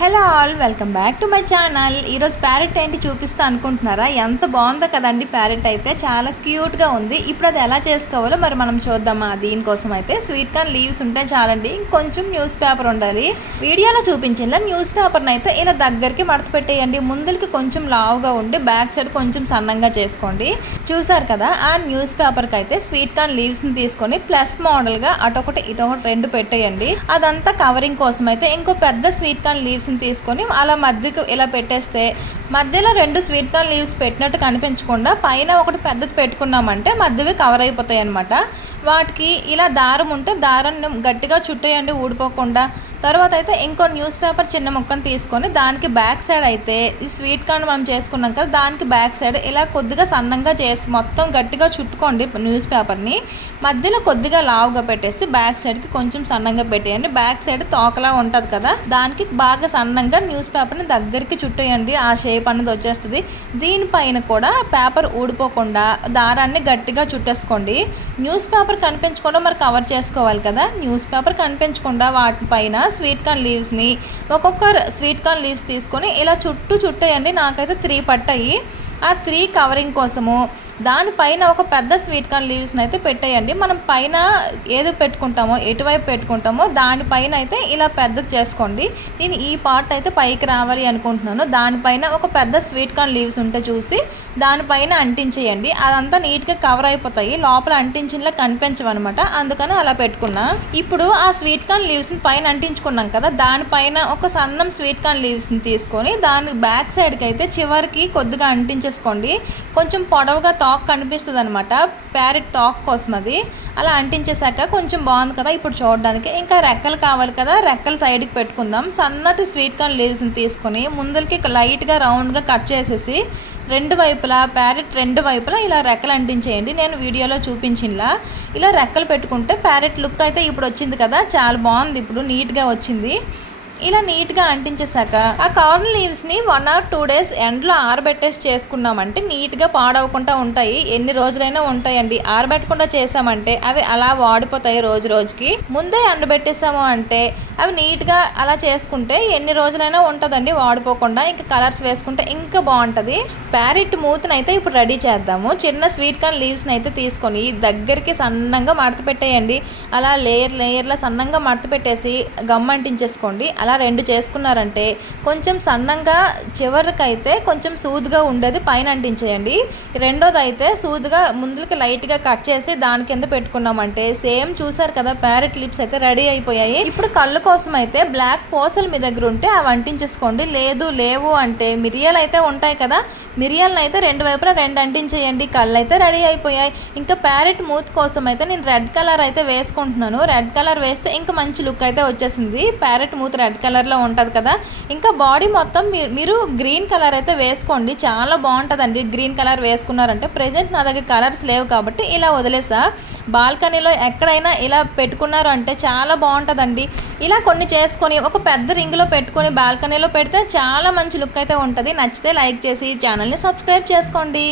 Hello all, welcome back to my channel. ఈరోజు parrot ఏంటి చూపిస్తా అనుకుంటున్నారా? ఎంత బాగుందో కదండి. ప్యారెట్ అయితే చాలా క్యూట్గా ఉంది. ఇప్పుడు అది ఎలా చేసుకోవాలో మరి మనం చూద్దామా. దీనికోసం అయితే స్వీట్ కార్న్ లీవ్స్ ఉంటే చాలండి, ఇంకొంచెం న్యూస్ పేపర్ ఉండాలి. వీడియోలో చూపించిన న్యూస్ పేపర్ని అయితే ఇలా దగ్గరికి మడత పెట్టేయండి. ముందుకి కొంచెం లావుగా ఉండి బ్యాక్ సైడ్ కొంచెం సన్నంగా చేసుకోండి. చూసారు కదా, ఆ న్యూస్ పేపర్కి అయితే స్వీట్ కార్న్ లీవ్స్ని తీసుకొని ప్లస్ మోడల్గా అటొకటి ఇటొకటి రెండు పెట్టేయండి. అదంతా కవరింగ్ కోసం అయితే ఇంకో పెద్ద స్వీట్ కార్న్ లీవ్స్ తీసుకొని అలా మధ్యకు ఇలా పెట్టేస్తే మధ్యలో రెండు స్వీట్ కార్న్ లీవ్స్ పెట్టినట్టు కనిపించకుండా పైన ఒకటి పెద్దది పెట్టుకున్నామంటే మధ్యవి కవర్ అయిపోతాయి అన్నమాట. వాటికి ఇలా దారం ఉంటే దారాన్ని గట్టిగా చుట్టేయండి ఊడిపోకుండా. తర్వాత అయితే ఇంకో న్యూస్ పేపర్ చిన్న ముక్కను తీసుకొని దానికి బ్యాక్ సైడ్ అయితే ఈ స్వీట్ కార్న్ మనం చేసుకున్నాం కదా, దానికి బ్యాక్ సైడ్ ఇలా కొద్దిగా సన్నంగా చేసి మొత్తం గట్టిగా చుట్టుకోండి న్యూస్ పేపర్ని. మధ్యలో కొద్దిగా లావుగా పెట్టేసి బ్యాక్ సైడ్కి కొంచెం సన్నంగా పెట్టేయండి. బ్యాక్ సైడ్ తోకలా ఉంటుంది కదా, దానికి బాగా సన్నంగా న్యూస్ పేపర్ని దగ్గరికి చుట్టేయండి. ఆ షేప్ అనేది వచ్చేస్తుంది. దీనిపైన కూడా పేపర్ ఊడిపోకుండా దారాన్ని గట్టిగా చుట్టేసుకోండి. న్యూస్ పేపర్ కనిపించకుండా మరి కవర్ చేసుకోవాలి కదా, న్యూస్ పేపర్ కనిపించకుండా వాటిపైన స్వీట్ కార్న్ లీవ్స్ని ఒక్కొక్క స్వీట్ కార్న్ లీవ్స్ తీసుకొని ఇలా చుట్టేయండి. నాకైతే 3 పట్టాయి. ఆ 3 కవరింగ్ కోసము దానిపైన ఒక పెద్ద స్వీట్ కార్న్ లీవ్స్ని అయితే పెట్టేయండి. మనం పైన ఏది పెట్టుకుంటామో, ఎటువైపు పెట్టుకుంటామో దానిపైన అయితే ఇలా పెద్దది చేసుకోండి. నేను ఈ పార్ట్ అయితే పైకి రావాలి అనుకుంటున్నాను. దానిపైన ఒక పెద్ద స్వీట్ కార్న్ లీవ్స్ ఉంటే చూసి దానిపైన అంటించేయండి. అదంతా నీట్గా కవర్ అయిపోతాయి, లోపల అంటించినలా కనిపించవన్నమాట. అందుకని అలా పెట్టుకున్నా. ఇప్పుడు ఆ స్వీట్ కార్న్ లీవ్స్ని పైన అంటించుకున్నాం కదా, దానిపైన ఒక సన్నం స్వీట్ కార్న్ లీవ్స్ని తీసుకొని దాని బ్యాక్ సైడ్కి అయితే చివరికి కొద్దిగా అంటించేసుకోండి. కొంచెం పొడవుగా తాక్ కనిపిస్తుంది అనమాట, ప్యారెట్ తాక్ కోసం అది. అలా అంటించేసాక కొంచెం బాగుంది కదా ఇప్పుడు చూడడానికి. ఇంకా రెక్కలు కావాలి కదా, రెక్కలు సైడ్కి పెట్టుకుందాం. సన్నటి స్వీట్ కార్న్ లీవ్స్ని తీసుకొని ముందరికి లైట్గా రౌండ్గా కట్ చేసేసి రెండు వైపులా ప్యారెట్ రెండు వైపులా ఇలా రెక్కలు అంటించేయండి. నేను వీడియోలో చూపించినలా ఇలా రెక్కలు పెట్టుకుంటే ప్యారెట్ లుక్ అయితే ఇప్పుడు వచ్చింది కదా, చాలా బాగుంది. ఇప్పుడు నీట్గా వచ్చింది. ఇలా నీట్గా అంటించేసాక ఆ కార్న్ లీవ్స్ని 1 or 2 days ఎండలో ఆరబెట్టేసి చేసుకున్నామంటే నీట్గా పాడవకుండా ఉంటాయి. ఎన్ని రోజులైనా ఉంటాయండి. ఆరబెట్టకుండా చేసామంటే అవి అలా వాడిపోతాయి రోజుకి. ముందే ఎండబెట్టేసాము అంటే అవి నీట్గా అలా చేసుకుంటే ఎన్ని రోజులైనా ఉంటుందండి వాడిపోకుండా. ఇంకా కలర్స్ వేసుకుంటే ఇంకా బాగుంటుంది. ప్యారెట్ మూతను అయితే ఇప్పుడు రెడీ చేద్దాము. చిన్న స్వీట్ కార్న్ లీవ్స్ని అయితే తీసుకొని దగ్గరికి సన్నంగా మడత పెట్టేయండి. అలా లేయర్లా సన్నంగా మడత పెట్టేసి గమ్ అంటించేసుకోండి. అలా 2 చేసుకున్నారంటే కొంచెం సన్నంగా చివరికైతే కొంచెం సూదుగా ఉండేది పైన అంటించేయండి. రెండోది అయితే సూదుగా ముందుకి లైట్గా కట్ చేసి దాని కింద పెట్టుకున్నామంటే సేమ్ చూసారు కదా, ప్యారెట్ లిప్స్ అయితే రెడీ అయిపోయాయి. ఇప్పుడు కళ్ళు కోసం అయితే బ్లాక్ పూసలు మీ దగ్గర ఉంటే అవి అంటించేసుకోండి. లేవు అంటే మిరియాలు అయితే ఉంటాయి కదా, మిరియాలను అయితే 2 వైపులా 2 అంటించేయండి. కళ్ళు అయితే రెడీ అయిపోయాయి. ఇంకా ప్యారెట్ మూత్ కోసం అయితే నేను రెడ్ కలర్ అయితే వేసుకుంటున్నాను. రెడ్ కలర్ వేస్తే ఇంకా మంచి లుక్ అయితే వచ్చేసింది. ప్యారెట్ మూత్ రెడ్ కలర్లో ఉంటుంది కదా. ఇంకా బాడీ మొత్తం మీరు గ్రీన్ కలర్ అయితే వేసుకోండి, చాలా బాగుంటుందండి. గ్రీన్ కలర్ వేసుకున్నారంటే ప్రెజెంట్ నా దగ్గర కలర్స్ లేవు కాబట్టి ఇలా వదిలేసా. బాల్కనీలో ఎక్కడైనా ఇలా పెట్టుకున్నారు అంటే చాలా బాగుంటుందండి. ఇలా కొన్ని చేసుకొని ఒక పెద్ద రింగ్లో పెట్టుకొని బాల్కనీలో పెడితే చాలా మంచి లుక్ అయితే ఉంటుంది. నచ్చితే లైక్ చేసి ఛానల్ని సబ్స్క్రైబ్ చేసుకోండి.